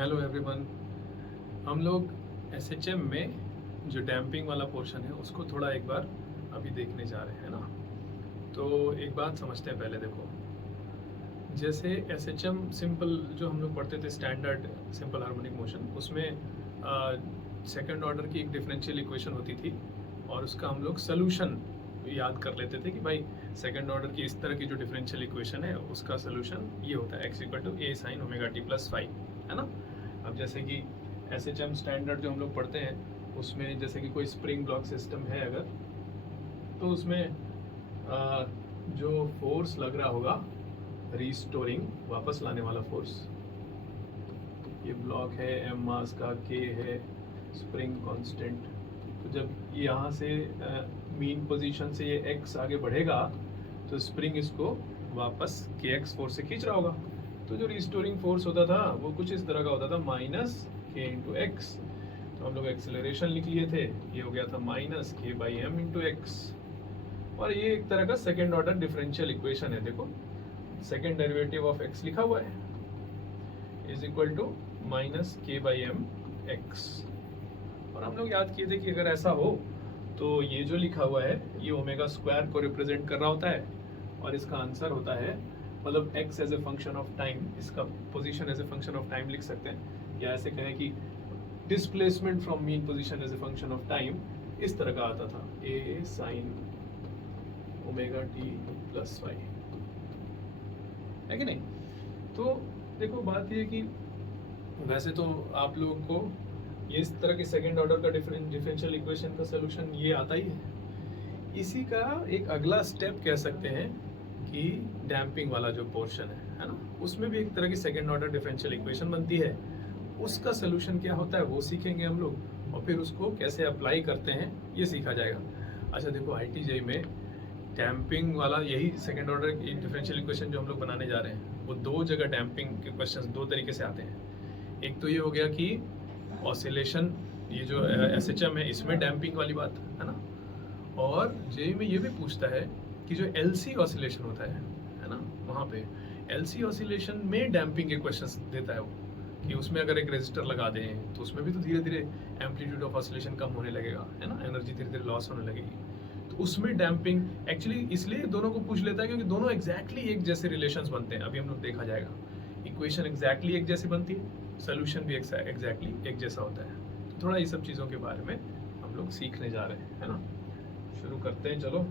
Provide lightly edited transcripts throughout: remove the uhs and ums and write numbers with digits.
Hello everyone. हम लोग SHM में जो डैम्पिंग वाला पोर्शन है उसको थोड़ा एक बार अभी देखने जा रहे हैं ना। तो एक बात समझते हैं पहले। देखो, जैसे एसएचएम सिंपल जो हम लोग पढ़ते थे स्टैंडर्ड सिंपल हार्मोनिक मोशन, उसमें सेकंड ऑर्डर की एक डिफरेंशियल इक्वेशन होती थी और उसका हम लोग सोल्यूशन याद कर लेते थे कि भाई सेकंड ऑर्डर की इस तरह की जो डिफरेंशियल इक्वेशन है उसका सोल्यूशन ये होता है x equal to a sine omega T plus five, है ना। अब जैसे कि एसएचएम स्टैंडर्ड जो हम लोग पढ़ते हैं उसमें जैसे कि कोई स्प्रिंग ब्लॉक सिस्टम है अगर, तो उसमें जो फोर्स लग रहा होगा रिस्टोरिंग वापस लाने वाला फोर्स, ये ब्लॉक है एम मास का, के है स्प्रिंग कांस्टेंट। तो जब यहाँ से मीन पोजीशन से ये x आगे बढ़ेगा तो स्प्रिंग इसको वापस के एक्स फोर्स से खींच रहा होगा। तो जो रिस्टोरिंग फोर्स होता था वो कुछ इस तरह का होता था, माइनस के इंटू एक्स। तो हम लोग एक्सेलरेशन लिख लिए थे, ये हो गया था माइनस के बाई एम इंटू एक्स। और ये एक तरह का सेकेंड ऑर्डर डिफरेंशियल इक्वेशन है। देखो, सेकेंड डेरिवेटिव ऑफ एक्स लिखा हुआ है इज इक्वल टू माइनस के बाई एम एक्स। और हम लोग याद किए थे कि अगर ऐसा हो तो ये जो लिखा हुआ है ये ओमेगा स्क्वायर को रिप्रेजेंट कर रहा होता है और इसका आंसर होता है, मतलब x as a function of time, इसका position as a function of time लिख सकते हैं, या ऐसे कहें कि displacement from mean position as a function of time इस तरह का आता था, a sine omega T plus five, है कि नहीं। तो देखो, बात ये कि वैसे तो आप लोगों को ये इस तरह के सेकेंड ऑर्डर का डिफरेंशियल इक्वेशन का सोल्यूशन ये आता ही है। इसी का एक अगला स्टेप कह सकते हैं कि डैम्पिंग वाला जो पोर्शन है ना, उसमें भी एक तरह की सेकेंड ऑर्डर डिफरेंशियल इक्वेशन बनती है। उसका सोल्यूशन क्या होता है वो सीखेंगे हम लोग, और फिर उसको कैसे अप्लाई करते हैं ये सीखा जाएगा। अच्छा देखो, IIT-JEE में डैम्पिंग वाला यही सेकेंड ऑर्डर डिफरेंशियल इक्वेशन जो हम लोग बनाने जा रहे हैं, वो दो जगह डैम्पिंग के क्वेश्चन दो तरीके से आते हैं। एक तो ये हो गया कि ऑसिलेशन, ये जो एसएचएम है इसमें डैम्पिंग वाली बात है ना, और जेई में ये भी पूछता है कि जो एलसी ऑसिलेशन होता है ना, वहाँ पे एलसी ऑसिलेशन में डैम्पिंग के क्वेश्चंस देता है वो, कि उसमें अगर एक रेजिस्टर लगा दें तो उसमें भी तो धीरे धीरे एम्पलीट्यूड ऑफ ऑसिलेशन कम होने लगेगा, है ना, एनर्जी धीरे धीरे लॉस होने लगेगी। तो उसमें डैम्पिंग एक्चुअली इसलिए दोनों को पूछ लेता है क्योंकि दोनों एग्जैक्टली एक जैसे रिलेशंस बनते हैं। अभी हम लोग देखा जाएगा, इक्वेशन एग्जैक्टली एक जैसी बनती है, सोल्यूशन भी एग्जैक्टली एक जैसा होता है। तो थोड़ा ये सब चीज़ों के बारे में हम लोग सीखने जा रहे हैं, है ना। शुरू करते हैं, चलो।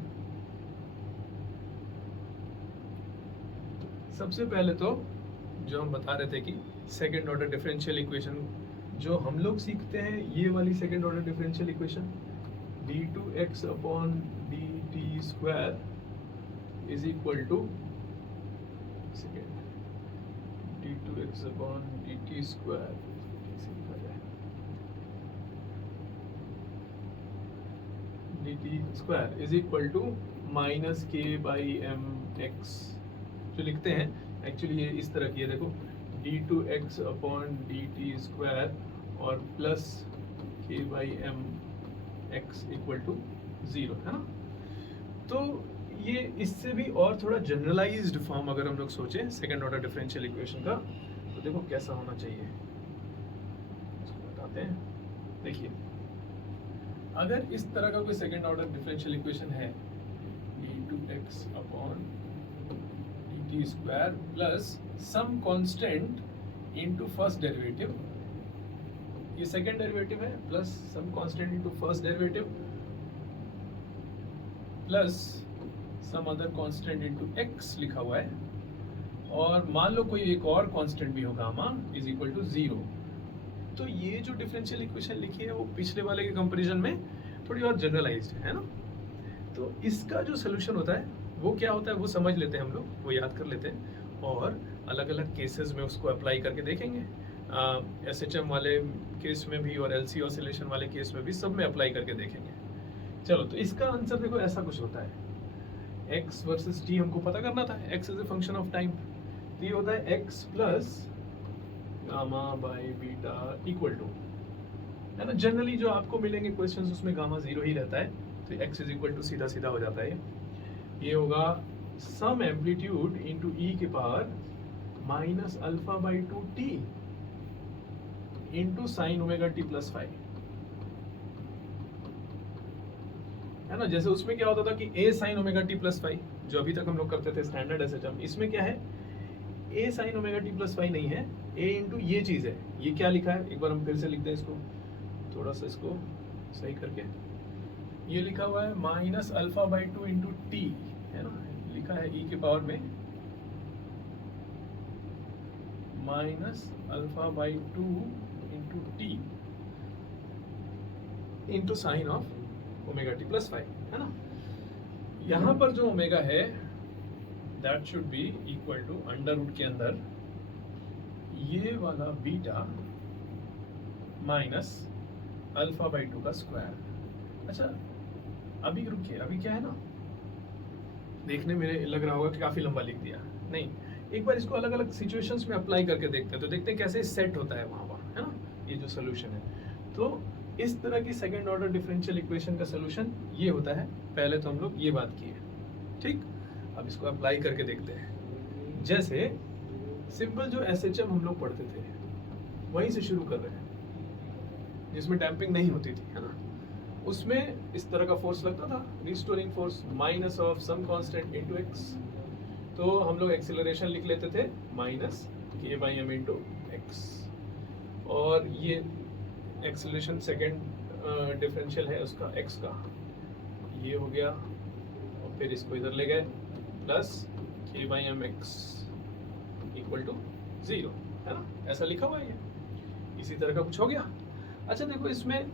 सबसे पहले तो जो हम बता रहे थे कि सेकेंड ऑर्डर डिफरेंशियल इक्वेशन जो हम लोग सीखते हैं, ये वाली second order differential equation d2x upon dt square is equal to d2x upon dt square dt square is equal to minus के बाई एम एक्स। जो लिखते हैं एक्चुअली ये इस तरह की है, देखो, d2x अपॉन dt स्क्वायर और plus k by M x equal to 0, है ना। तो ये इससे भी और थोड़ा जनरलाइज्ड फॉर्म अगर हम लोग सोचें सेकेंड ऑर्डर डिफरेंशियल इक्वेशन का, तो देखो कैसा होना चाहिए, इसको बताते हैं। देखिए, अगर इस तरह का कोई सेकेंड ऑर्डर डिफरेंशियल इक्वेशन है, d2x upon dt square plus some constant into first derivative, ये सेकेंड डेरिवेटिव है, plus some constant into first derivative plus some other constant into x लिखा हुआ है, और मान लो कोई एक और कांस्टेंट भी हो, गामा इज इक्वल टू 0। तो ये जो डिफरेंशियल इक्वेशन लिखी है वो पिछले वाले के कंपैरिजन में थोड़ी और जनरलाइज्ड है ना। तो इसका जो सोल्यूशन होता है वो क्या होता है वो समझ लेते हैं हम लोग, वो याद कर लेते हैं, और अलग अलग केसेस में उसको अप्लाई करके देखेंगे। एसएचएम वाले केस में भी और एलसी ऑसिलेशन वाले केस में भी, सब में अप्लाई करके देखेंगे। चलो, तो इसका आंसर देखो ऐसा कुछ होता है, x वर्सेस t हमको पता करना था, x is a function of time, तो ये होता है x plus gamma by beta equal to, है ना। जनरली जो आपको मिलेंगे क्वेश्चंस उसमें गामा 0 ही रहता है, तो x इज इक्वल टू सीधा सीधा हो जाता है। ये होगा सम एम्पलीट्यूड इनटू e के power minus alpha by 2t, into sine omega T plus five, है ना। जैसे उसमें क्या होता था कि a sine omega T plus five, जो अभी तक हम लोग करते थे स्टैंडर्ड एसएचएम, इसमें क्या है a sine omega T plus five नहीं है, a इंटू ये चीज है। ये क्या लिखा है, एक बार हम फिर से लिखते हैं इसको, थोड़ा सा इसको सही करके। ये लिखा हुआ है minus alpha by two into t, है ना, लिखा है e के पावर में minus alpha by two into t into sine of omega T plus five, है ना। यहाँ पर जो ओमेगा है that should be equal to under root के अंदर ये वाला beta minus alpha by two का स्क्वायर। अच्छा अभी रुकिए, अभी क्या है ना, देखने मेरे लग रहा होगा कि काफी लंबा लिख दिया, नहीं, एक बार इसको अलग अलग सिचुएशंस में अप्लाई करके देखते हैं, तो देखते हैं कैसे सेट होता है वहां पर, है ना, ये जो सोल्यूशन है। तो इस तरह की सेकंड ऑर्डर डिफरेंशियल इक्वेशन का सोल्यूशन ये होता है। पहले तो हम लोग ये बात की है, ठीक। अब इसको अप्लाई करके देखते हैं। जैसे सिंपल जो एसएचएम हम लोग पढ़ते थे वहीं से शुरू कर रहे हैं, जिसमें डैम्पिंग नहीं होती थी, है ना। उसमें इस तरह का फोर्स लगता था, restoring force minus of some constant into x. तो हम लोग एक्सीलरेशन लिख लेते थे माइनस के बाई एम इंटू एक्स, और ये एक्सीलरेशन सेकेंड डिफरेंशियल है उसका एक्स का, ये हो गया, और फिर इसको इधर ले गए plus k by M x equal to 0, है ना, ऐसा लिखा हुआ है ये, इसी तरह का कुछ हो गया। अच्छा देखो, इसमें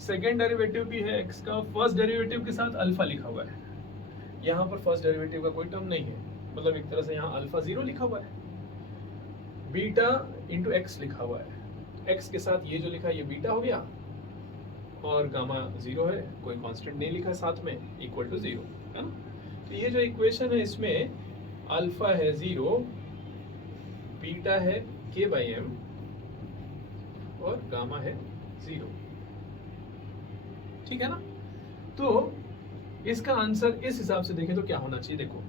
सेकेंड डेरिवेटिव भी है एक्स का, फर्स्ट डेरिवेटिव के साथ अल्फा लिखा हुआ है। यहाँ पर फर्स्ट डेरिवेटिव का कोई टर्म नहीं है, मतलब एक तरह से यहाँ अल्फा 0 लिखा हुआ है, बीटा इंटू एक्स लिखा हुआ है, एक्स के साथ ये जो लिखा है ये बीटा हो गया, और गामा 0 है, कोई कांस्टेंट नहीं लिखा है साथ में, इक्वल टू 0, है ना। तो ये जो इक्वेशन है इसमें अल्फा है 0, बीटा है के बाई एम, और गामा है 0, ठीक है ना। तो इसका आंसर इस हिसाब से देखें तो क्या होना चाहिए, देखो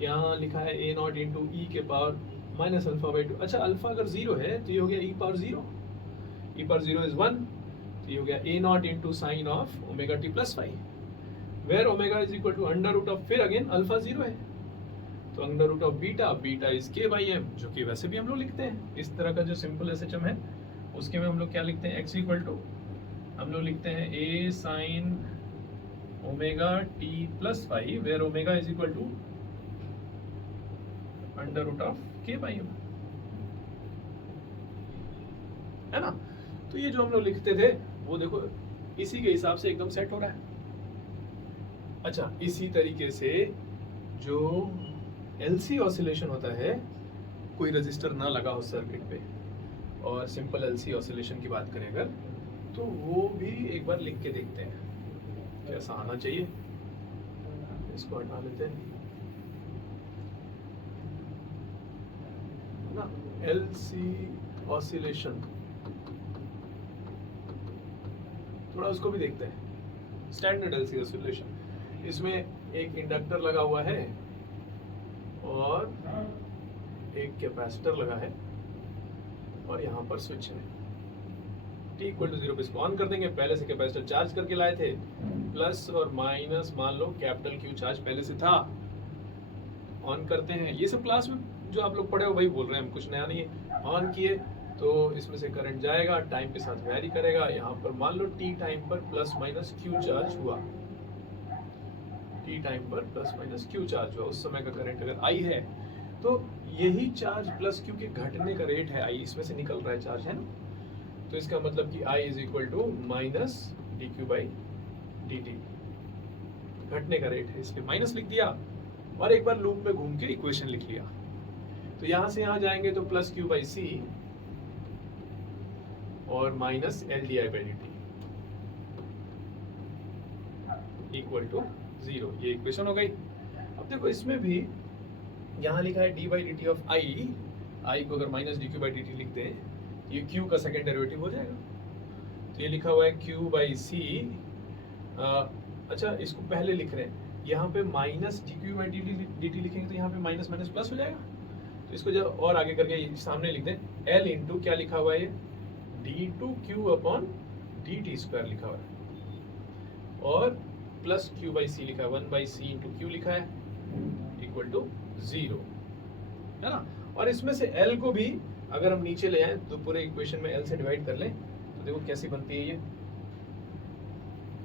यहाँ लिखा है ए नॉट इंटू ई के power minus alpha by two. अच्छा अल्फा अगर 0 है तो ये हो गया E power 0, E power 0 is 1, तो ये हो गया A not into sine of omega T plus five, where omega is equal to under root of, फिर अगेन अल्फा 0 है तो under root of beta, beta is K by M, जो कि वैसे भी हम लोग लिखते हैं इस तरह का जो सिंपल एसएचएम है उसके में हम लोग क्या लिखते हैं, एक्स इक्वल टू हम लोग लिखते हैं A sine omega T plus five, where omega is equal to under root of K by M, है ना। तो ये जो हम लोग लिखते थे वो देखो इसी के हिसाब से एकदम सेट हो रहा है। अच्छा इसी तरीके से जो एलसी ऑसिलेशन होता है, कोई रजिस्टर ना लगा हो सर्किट पे, और सिंपल एलसी ऑसिलेशन की बात करें अगर, तो वो भी एक बार लिख के देखते हैं कैसा आना चाहिए। इसको हटा लेते हैं ना, एलसी ऑसिलेशन, थोड़ा उसको भी देखते हैं। स्टैंडर्ड एलसी ऑसिलेशन, इसमें एक इंडक्टर लगा हुआ है और एक कैपेसिटर लगा है, और यहाँ पर स्विच है, t इक्वल टू 0 पे इसको ऑन कर देंगे। पहले से कैपेसिटर चार्ज करके लाए थे, प्लस और माइनस मान लो कैपिटल क्यू चार्ज पहले से था, ऑन करते हैं। ये सब क्लास में जो आप लोग पढ़े हो वही बोल रहे हैं हम, कुछ नया नहीं है। ऑन किए तो इसमें से करंट जाएगा, टाइम के साथ वेरी करेगा। यहाँ पर मान लो t टाइम पर प्लस माइनस क्यू चार्ज हुआ, t टाइम पर प्लस माइनस क्यू चार्ज हुआ, उस समय का करंट अगर i है तो यही चार्ज प्लस क्यू के घटने का रेट है i, इसमें से निकल रहा है चार्ज, है ना। तो इसका मतलब कि i is equal to minus D Q by D t, घटने का रेट है, इसलिए माइनस लिख दिया, और एक बार लूप में घूम के इक्वेशन लिख लिया। तो यहां से यहां जाएंगे तो प्लस क्यू बाई सी और minus l d i by D t equal to 0, ये इक्वेशन हो गई। अब देखो इसमें भी यहाँ लिखा है D by D T of I, I को अगर minus D Q by D T लिखते हैं ये क्यू का सेकेंड डेरिवेटिव हो जाएगा। तो ये लिखा हुआ है क्यू बाई सी, अच्छा इसको पहले लिख रहे हैं, यहाँ पे minus D Q by D T लिखेंगे तो यहाँ पे माइनस माइनस प्लस हो जाएगा। तो इसको जब और आगे करके सामने लिख दें, एल इंटू क्या लिखा हुआ है ये d2q अपॉन dt स्क्वायर लिखा हुआ है और प्लस q बाई सी लिखा है, 1 बाई सी इंटू क्यू लिखा है इक्वल टू 0, है ना। और इसमें से l को भी अगर हम नीचे ले आए तो पूरे इक्वेशन में l से डिवाइड कर लें तो देखो कैसी बनती है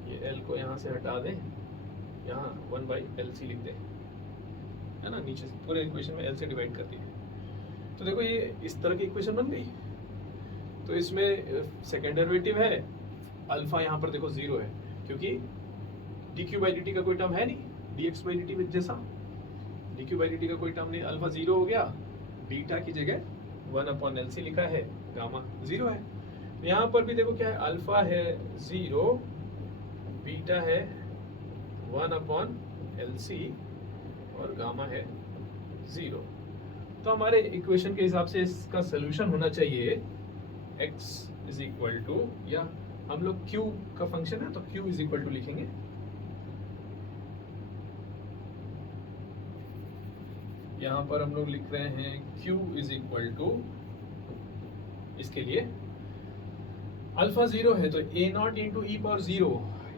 ये l को यहाँ से हटा दें, यहाँ 1 बाई एल सी लिख दें, है ना, नीचे से पूरे इक्वेशन में l से डिवाइड कर दिए तो देखो ये इस तरह की इक्वेशन बन गई। तो इसमें सेकेंड डेरिवेटिव है, अल्फा यहाँ पर देखो 0 है क्योंकि dq बाई dt का कोई टर्म है नहीं, dx बाई dt जैसा dq बाई dt का कोई टर्म नहीं, अल्फा 0 हो गया, बीटा की जगह 1 अपॉन एल सी लिखा है, गामा 0 है। तो यहाँ पर भी देखो क्या है, अल्फा है 0, बीटा है 1 अपॉन एल सी और गामा है 0। तो हमारे इक्वेशन के हिसाब से इसका सोल्यूशन होना चाहिए x इज इक्वल टू, या हम लोग q का फंक्शन है तो q इज इक्वल टू लिखेंगे, यहां पर हम लोग लिख रहे हैं q इज इक्वल टू, इसके लिए अल्फा 0 है तो a not into E power 0,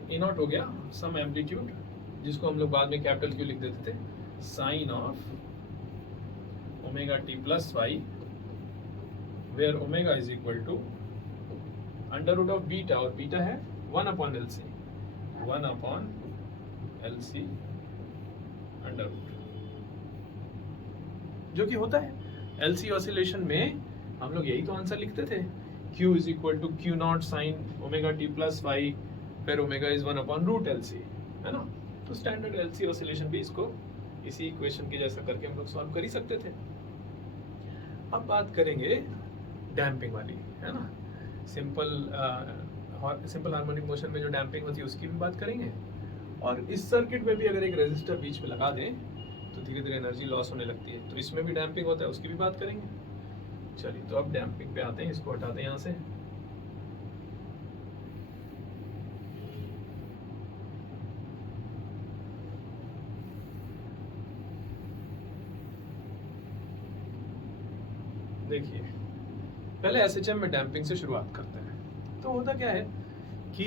a not हो गया सम एम्पलीट्यूड जिसको हम लोग बाद में कैपिटल Q लिख देते थे, sine of omega T plus y where omega is equal to under root of beta, और बीटा है 1 upon l c, 1 upon l c under root, जो कि होता है एल सी ऑसिलेशन में हम लोग यही तो आंसर लिखते थे, Q is equal to Q not sine omega T plus Y फिर omega is 1 upon root L C, है ना। तो स्टैंडर्ड एल सी ऑसिलेशन भी इसको इसी इक्वेशन के जैसा करके हम लोग सॉल्व कर ही सकते थे। अब बात करेंगे डैम्पिंग वाली, है ना, सिंपल हार्मोनिक मोशन में जो डैम्पिंग होती है उसकी भी बात करेंगे, और इस सर्किट में भी अगर एक रेजिस्टर बीच में लगा दें तो धीरे धीरे एनर्जी लॉस होने लगती है, तो इसमें भी डैम्पिंग होता है, उसकी भी बात करेंगे। चलिए तो अब डैम्पिंग पे आते हैं, इसको हटाते हैं यहाँ से। देखिए पहले एसएचएम में डैम्पिंग से शुरुआत करते हैं। तो होता क्या है कि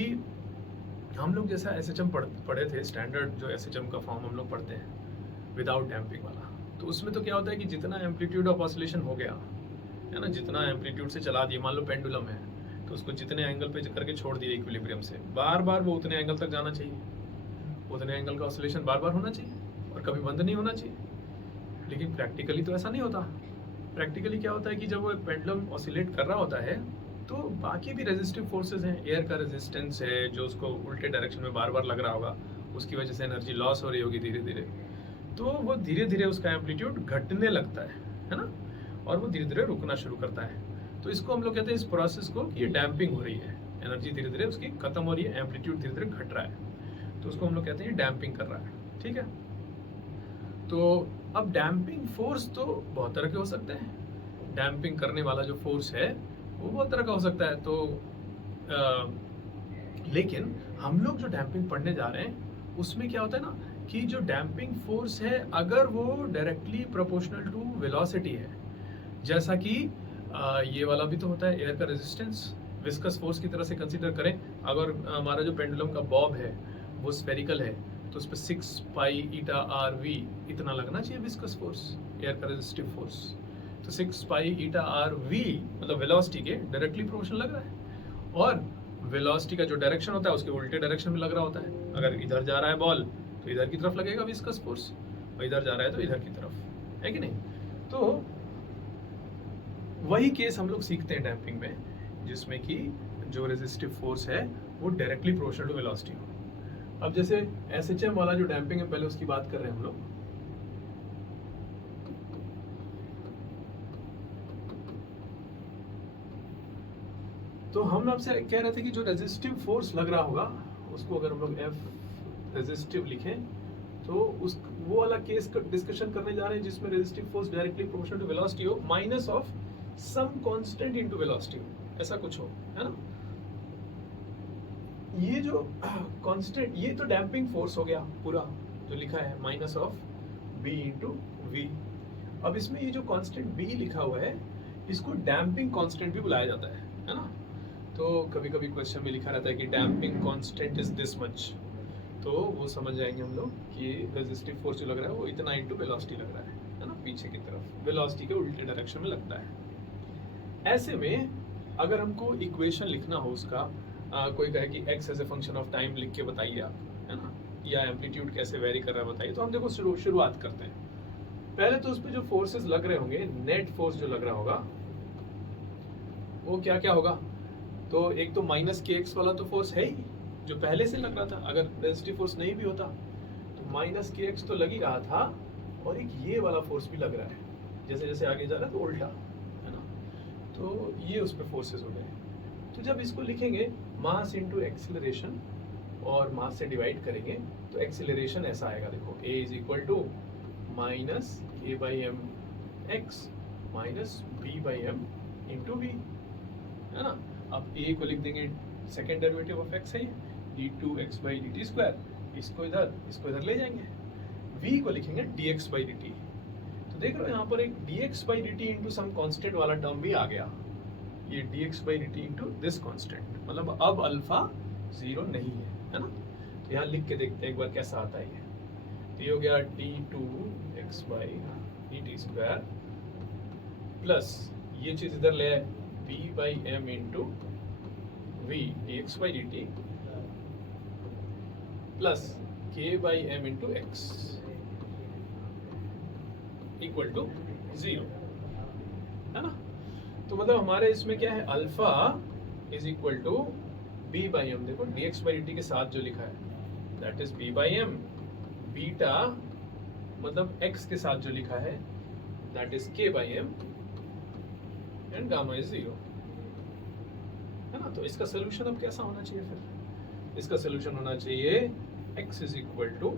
हम लोग जैसा एसएचएम पढ़े थे, स्टैंडर्ड जो एसएचएम का फॉर्म हम लोग पढ़ते हैं विदाउट डैम्पिंग वाला, तो उसमें तो क्या होता है कि जितना एम्पलीट्यूड ऑफ ऑसिलेशन हो गया, है ना, जितना एम्पलीट्यूड से चला दिया, मान लो पेंडुलम है तो उसको जितने एंगल पे करके छोड़ दिया इक्विलिब्रियम से, बार बार वो उतने एंगल तक जाना चाहिए, उतने एंगल का ऑसिलेशन बार बार होना चाहिए और कभी बंद नहीं होना चाहिए। लेकिन प्रैक्टिकली तो ऐसा नहीं होता। प्रैक्टिकली क्या होता है कि जब वो पेंडुलम ऑसिलेट कर रहा होता है तो बाकी भी रेजिस्टिव फोर्सेस हैं, एयर का रेजिस्टेंस है जो उसको उल्टे डायरेक्शन में बार बार लग रहा होगा, उसकी वजह से एनर्जी लॉस हो रही होगी धीरे धीरे, तो वो धीरे धीरे उसका एम्पलीट्यूड घटने लगता है ना, और वो धीरे धीरे रुकना शुरू करता है। तो इसको हम लोग कहते हैं इस प्रोसेस को कि ये डैम्पिंग हो रही है, एनर्जी धीरे धीरे उसकी खत्म हो रही है, एम्पलीट्यूड धीरे धीरे घट रहा है, तो उसको हम लोग कहते हैं डैम्पिंग कर रहा है। ठीक है, तो अब डैम्पिंग फोर्स तो बहुत तरह के हो सकते हैं, डैम्पिंग करने वाला जो फोर्स है वो बहुत तरह का हो सकता है। तो लेकिन हम लोग जो डैम्पिंग पढ़ने जा रहे हैं उसमें क्या होता है ना कि जो डैम्पिंग फोर्स है अगर वो डायरेक्टली प्रोपोर्शनल टू वेलोसिटी है, जैसा कि ये वाला भी तो होता है एयर का रेजिस्टेंस, विस्कस फोर्स की तरह से कंसीडर करें। अगर हमारा जो पेंडुलम का बॉब है वो स्फेरिकल है तो उस पर 6 पाई ईटा आर वी इतना लगना चाहिए विस्कस फोर्स, एयर का रेजिस्टिव फोर्स। तो 6 पाई ईटा आर वी मतलब वेलोसिटी के डायरेक्टली प्रोपोर्शनल लग रहा है, और वेलोसिटी का जो डायरेक्शन होता है उसके उल्टे डायरेक्शन में लग रहा होता है। अगर इधर जा रहा है बॉल तो इधर की तरफ लगेगा विस्कस फोर्स, और इधर जा रहा है तो इधर की तरफ, है कि नहीं। तो वही केस हम लोग सीखते हैं डैम्पिंग में, जिसमें कि जो रेजिस्टिव फोर्स है वो डायरेक्टली प्रोपोर्शनल टू वेलोसिटी हो। अब जैसे एसएचएम वाला जो डैम्पिंग है पहले उसकी बात कर रहे हैं हम लोग। तो हम आपसे कह रहे थे कि जो रेजिस्टिव फोर्स लग रहा होगा उसको अगर हम लोग एफ रेजिस्टिव लिखें तो उस वो वाला केस का डिस्कशन करने जा रहे हैं जिसमें resistive force directly proportional to velocity हो minus of some constant into velocity, ऐसा कुछ हो, है ना। ये जो कांस्टेंट, ये तो डैम्पिंग फोर्स हो गया पूरा जो लिखा है minus of v into v. अब इसमें ये जो कांस्टेंट v लिखा हुआ है इसको डैम्पिंग कांस्टेंट भी बुलाया जाता है ना। तो कभी कभी क्वेश्चन में लिखा रहता है कि damping constant is this much, तो वो समझ जाएंगे हम लोग कि रेजिस्टिव फोर्स जो लग रहा है वो इतना इंटू वेलोसिटी लग रहा है ना, पीछे की तरफ वेलोसिटी के उल्टे डायरेक्शन में लगता है। ऐसे में अगर हमको इक्वेशन लिखना हो उसका, कोई कहे कि x as a function of time लिख के बताइए आप, है ना, या एम्पलीट्यूड कैसे वेरी कर रहा है बताइए, तो हम देखो शुरुआत करते हैं। पहले तो उस पर जो फोर्सेस लग रहे होंगे, नेट फोर्स जो लग रहा होगा वो क्या क्या होगा, तो एक तो माइनस के एक्स वाला तो फोर्स है ही जो पहले से लग रहा था, अगर रेजिस्टिव फोर्स नहीं भी होता तो माइनस के एक्स तो लग ही रहा था, और एक ये वाला फोर्स भी लग रहा है, जैसे जैसे आगे जा रहा है तो उल्टा, है ना, तो ये उस पर फोर्सेस हो गए। तो जब इसको लिखेंगे मास इंटू एक्सिलरेशन और मास से डिवाइड करेंगे तो एक्सिलरेशन ऐसा आएगा, देखो a is equal to minus के by M X minus B by M into we, है ना। अब a को लिख देंगे सेकेंड डेरिवेटिव ऑफ x है D two X by D T square, इसको इधर ले जाएंगे, v को लिखेंगे dx बाई डी टी। तो देख रहे हो यहाँ पर एक dx by D t into some constant वाला टर्म भी आ गया, ये dx by D t into this constant, मतलब अब अल्फा जीरो नहीं है ना। तो यहाँ लिख के देखते हैं एक बार कैसा आता है ये, तो ये हो गया D two X by D T square plus ये चीज इधर ले आए b by M into V D x by D T plus k by M into X equal to zero, है ना। तो मतलब हमारे इसमें क्या है, alpha is equal to B by M, देखो D x by D T के साथ जो लिखा है that is B by M, beta मतलब x के साथ जो लिखा है that is k by m and gamma is zero, है ना। तो इसका सोल्यूशन अब कैसा होना चाहिए, फिर इसका सोल्यूशन होना चाहिए x इज इक्वल टू,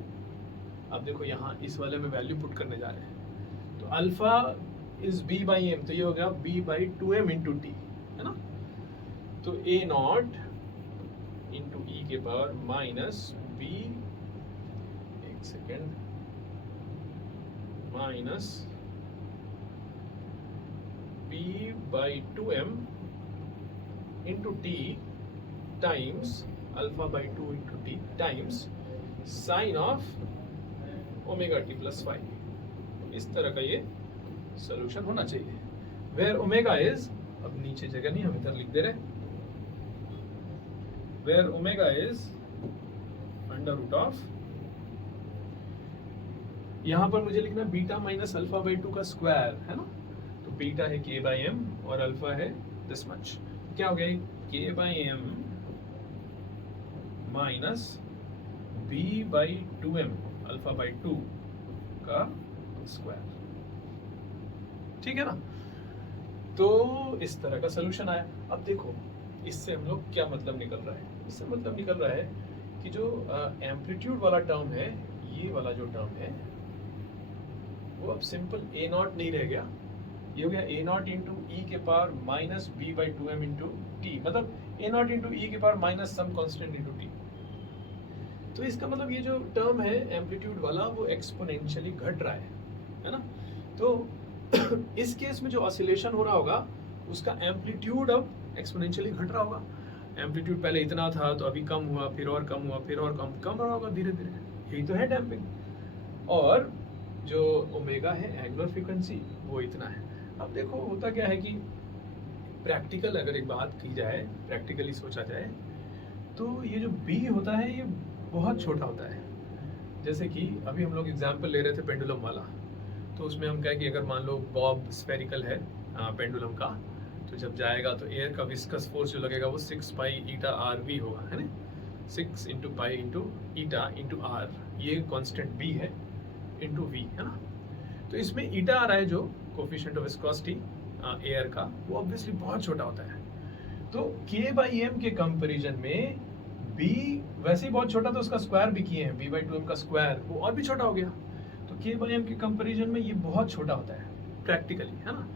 अब देखो यहाँ इस वाले में वैल्यू पुट करने जा रहे हैं, तो alpha is b by m, तो ये हो गया b by two m into t, है ना। तो a नॉट इंटू ई के पावर माइनस b, एक second, minus b by two m into t times alpha by two into t times sine of omega T plus five. इस तरह का ये solution होना चाहिए, वेयर ओमेगा इज, अब नीचे जगह नहीं हम इधर लिख दे रहे, where omega is under root of, यहां पर मुझे लिखना beta minus alpha by two का स्क्वायर, है ना। तो बीटा है के बाई एम और अल्फा है दिस मच, क्या हो गया k by m minus B by two m alpha by two का स्क्वायर, ठीक है ना। तो इस तरह का सोल्यूशन आया। अब देखो इससे हम लोग क्या मतलब निकल रहा है, इससे मतलब निकल रहा है कि जो एम्पलीट्यूड वाला टर्म है, ये वाला जो टर्म है वो अब सिंपल ए नॉट नहीं रह गया, ये हो गया ए नॉट इंटू ई के power minus B by two m into t, मतलब ए नॉट इंटू ई के power minus some constant into t. तो इसका मतलब ये जो टर्म है एम्पलीट्यूड वाला वो एक्सपोनेंशियली घट रहा है ना। तो इस केस में जो ऑसिलेशन हो रहा होगा उसका एम्पलीट्यूड अब एक्सपोनेंशियली घट रहा होगा, एम्पलीट्यूड पहले इतना था तो अभी कम हुआ, फिर और कम हुआ, फिर और कम रहा होगा धीरे धीरे, यही तो है डैम्पिंग। और जो ओमेगा है एंगुलर फ्रीक्वेंसी वो इतना है। अब देखो होता क्या है कि प्रैक्टिकल अगर एक बात की जाए, प्रैक्टिकली सोचा जाए, तो ये जो बी होता है ये बहुत छोटा होता है। जैसे कि अभी हम लोग एग्जाम्पल ले रहे थे पेंडुलम वाला, तो उसमें हम कहें कि अगर मान लो बॉब स्फेरिकल है पेंडुलम का, तो जब जाएगा तो एयर का विस्कस फोर्स जो लगेगा वो 6 पाई ईटा आर वी होगा, है ना, 6 into pi into eta into r, ये कांस्टेंट बी है इंटू वी, है ना। तो इसमें ईटा आ रहा है जो कोफिशिएंट ऑफ विस्कोसिटी एयर का, वो ऑब्वियसली बहुत छोटा होता है। तो के बाई एम के कंपैरिजन में बी वैसे ही बहुत छोटा, तो उसका स्क्वायर भी किए हैं, बी बाई टू एम का स्क्वायर, वो और भी छोटा हो गया। तो के बाई एम के कंपैरिजन में ये बहुत छोटा होता है प्रैक्टिकली, है ना।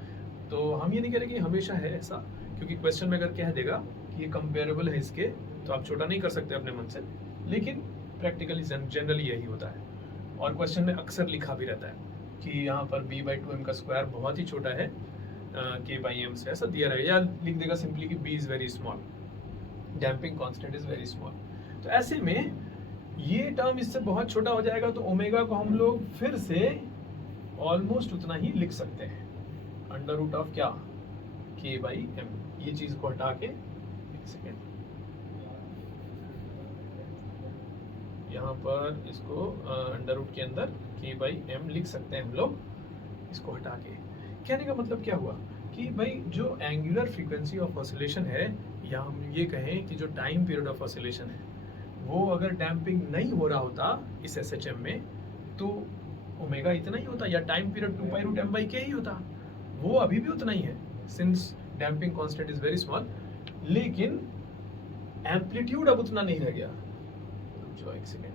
तो हम ये नहीं कह रहे कि हमेशा है ऐसा, क्योंकि क्वेश्चन में अगर कह देगा कि ये कंपेरेबल है इसके, तो आप छोटा नहीं कर सकते अपने मन से, लेकिन प्रैक्टिकली जनरली यही होता है। और क्वेश्चन में अक्सर लिखा भी रहता है कि यहाँ पर बी बाई टू एम का स्क्वायर बहुत ही छोटा है के बाई एम से, ऐसा दिया रहेगा, या लिख देगा सिंपली कि b is very small, damping constant is very small. तो ऐसे में ये टर्म इससे बहुत छोटा हो जाएगा, तो ओमेगा को हम लोग फिर से ऑलमोस्ट उतना ही लिख सकते हैं, अंडर रूट ऑफ क्या, के बाई एम। ये चीज को हटा के, एक सेकेंड, यहाँ पर इसको अंडर रूट के अंदर के बाई एम लिख सकते हैं हम लोग, इसको हटा के। कहने का मतलब क्या हुआ कि भाई जो एंगुलर फ्रीक्वेंसी ऑफ ऑसिलेशन है, या हम ये कहें कि जो टाइम पीरियड ऑफ ऑसिलेशन है, वो अगर डैम्पिंग नहीं हो रहा होता इस SHM में, तो ओमेगा इतना ही होता, या time period 2 pi root m by k ही होता। वो अभी भी उतना ही है, since damping constant is very small, लेकिन एम्पलीट्यूड अब उतना नहीं रह गया। जो एक सेकेंड,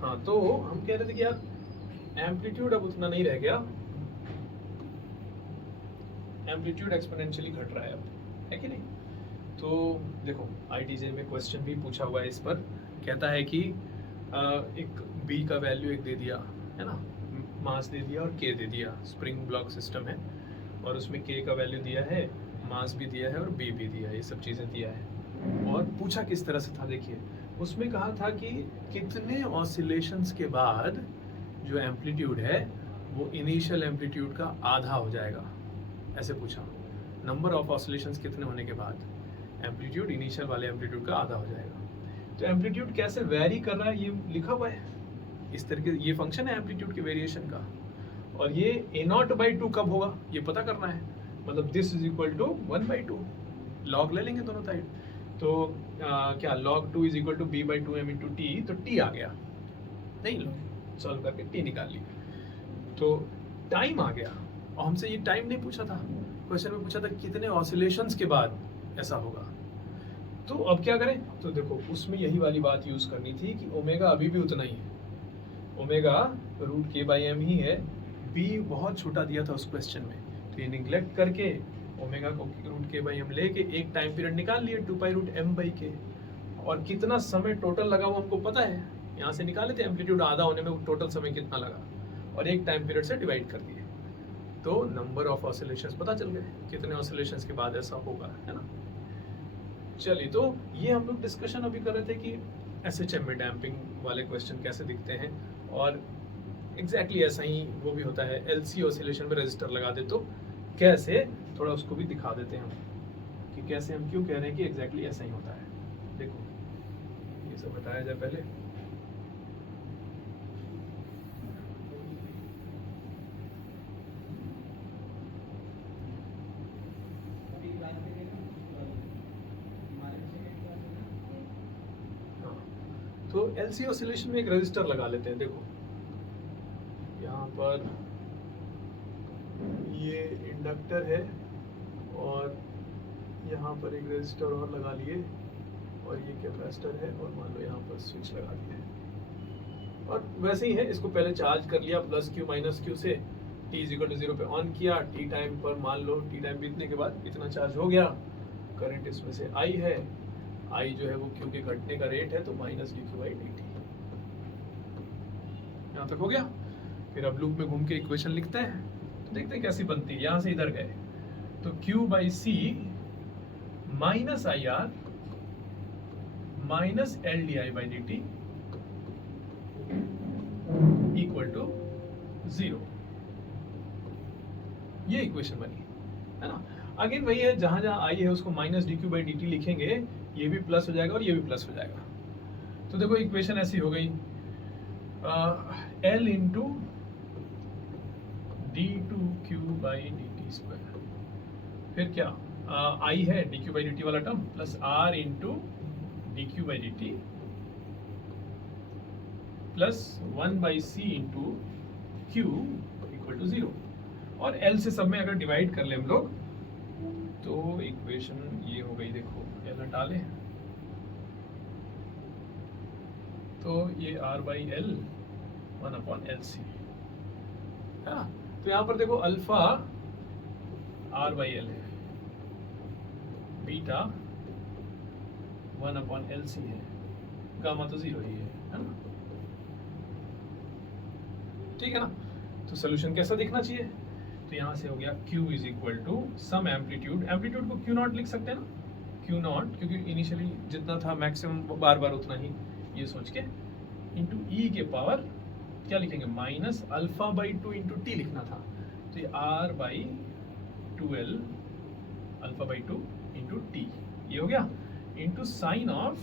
हाँ, तो हम कह रहे थे कि यार एम्पलीट्यूड अब उतना नहीं रह गया, एम्पलीट्यूड एक्सपोनेंशियली घट रहा है अब, है कि नहीं। तो देखो ITJ में क्वेश्चन भी पूछा हुआ है इस पर, कहता है कि एक B का वैल्यू एक दे दिया है ना, मास दे दिया और K दे दिया, स्प्रिंग ब्लॉक सिस्टम है, और उसमें K का वैल्यू दिया है, मास भी दिया है और B भी दिया है, ये सब चीज़ें दिया है। और पूछा किस तरह से था, देखिए उसमें कहा था कि कितने ऑसिलेशंस के बाद जो एम्पलीट्यूड है वो इनिशियल एम्पलीट्यूड का आधा हो जाएगा, ऐसे पूछा। नंबर ऑफ ऑसिलेशंस कितने होने के बाद एम्पलीट्यूड इनिशियल वाले एम्पलीट्यूड का आधा हो जाएगा। तो एम्पलीट्यूड कैसे वेरी कर रहा है ये लिखा हुआ है, इस तरह के ये फंक्शन है एम्पलीट्यूड के वेरिएशन का, और ये A0/2 कब होगा ये पता करना है, मतलब this is equal to 1/2, log ले लेंगे दोनों साइड, तो क्या log 2 is equal to B/2m into t, तो टी आ गया, नहीं लो सॉल्व करके टी निकाल ली, तो टाइम आ गया। और हमसे ये टाइम नहीं पूछा था, क्वेश्चन में पूछा था कितने ऑसिलेशंस के बाद ऐसा होगा। तो अब क्या करें, तो देखो उसमें यही वाली बात यूज करनी थी कि ओमेगा अभी भी उतना ही है, ओमेगा रूट के बाई एम ही है, बी बहुत छोटा दिया था उस क्वेश्चन में, तो ये निगलेक्ट करके ओमेगा को रूट के बाई एम लेके एक टाइम पीरियड निकाल लिए 2 पाई रूट एम बाई के, और कितना समय टोटल लगा वो हमको पता है, यहाँ से निकाले थे एम्पलीट्यूड आधा होने में टोटल समय कितना लगा, और एक टाइम पीरियड से डिवाइड कर दिए, तो नंबर ऑफ ऑसिलेशंस पता चल गए, कितने ऑसिलेशंस के बाद ऐसा होगा, है ना। चलिए, तो ये हम लोग डिस्कशन अभी कर रहे थे कि SHM में डैम्पिंग वाले क्वेश्चन कैसे दिखते हैं, और एग्जैक्टली ऐसा ही वो भी होता है, LC ऑसिलेशन में रजिस्टर लगा दे तो कैसे, थोड़ा उसको भी दिखा देते हैं हम कि कैसे, हम क्यों कह रहे हैं कि एग्जैक्टली ऐसा ही होता है। देखो ये सब बताया जाए पहले, तो LC ऑसिलेशन में एक रजिस्टर लगा लेते हैं। देखो यहाँ पर ये इंडक्टर है और यहाँ पर एक रजिस्टर और लगा लिए, और ये कैपेसिटर है, और मान लो यहाँ पर स्विच लगा दिया है, और वैसे ही है, इसको पहले चार्ज कर लिया प्लस क्यू माइनस क्यू से, t इक्वल टू 0 पे ऑन किया, t टाइम पर मान लो t टाइम बीतने के बाद इतना चार्ज हो गया, करंट इसमें से I है, I जो है वो Q के घटने का रेट है, तो माइनस dq/dt, यहाँ तक हो गया। फिर अब लूप में घूम के इक्वेशन लिखते हैं, तो देखते हैं कैसी बनती है। यहाँ से इधर गए तो Q/C minus IR minus LdI/dt equal to 0, ये इक्वेशन बनी, है ना। अगेन वही है, जहां जहां I है उसको माइनस dq/dt लिखेंगे, ये भी प्लस हो जाएगा और ये भी प्लस हो जाएगा। तो देखो इक्वेशन ऐसी हो गई, L इंटू d2q/dt², फिर क्या I है dq/dt वाला term, plus R into dq/dt plus 1/c into q equal to 0, और L से सब में अगर डिवाइड कर ले हम लोग तो इक्वेशन ये हो गई। देखो L हटा लें तो ये R/L 1/LC है ना। तो यहाँ पर देखो अल्फा R/L है, बीटा 1/LC है, गामा तो जीरो ही है ना? ठीक है ना? तो सोल्यूशन कैसा दिखना चाहिए? तो यहाँ से हो गया Q is equal to some amplitude, amplitude को Q नॉट लिख सकते हैं ना, Q नॉट, क्योंकि इनिशियली जितना था मैक्सिमम बार बार उतना ही, ये सोच के, इंटू ई के पावर क्या लिखेंगे, minus alpha by two into t लिखना था, तो ये r by 2l alpha by two into t, ये हो गया, into sine of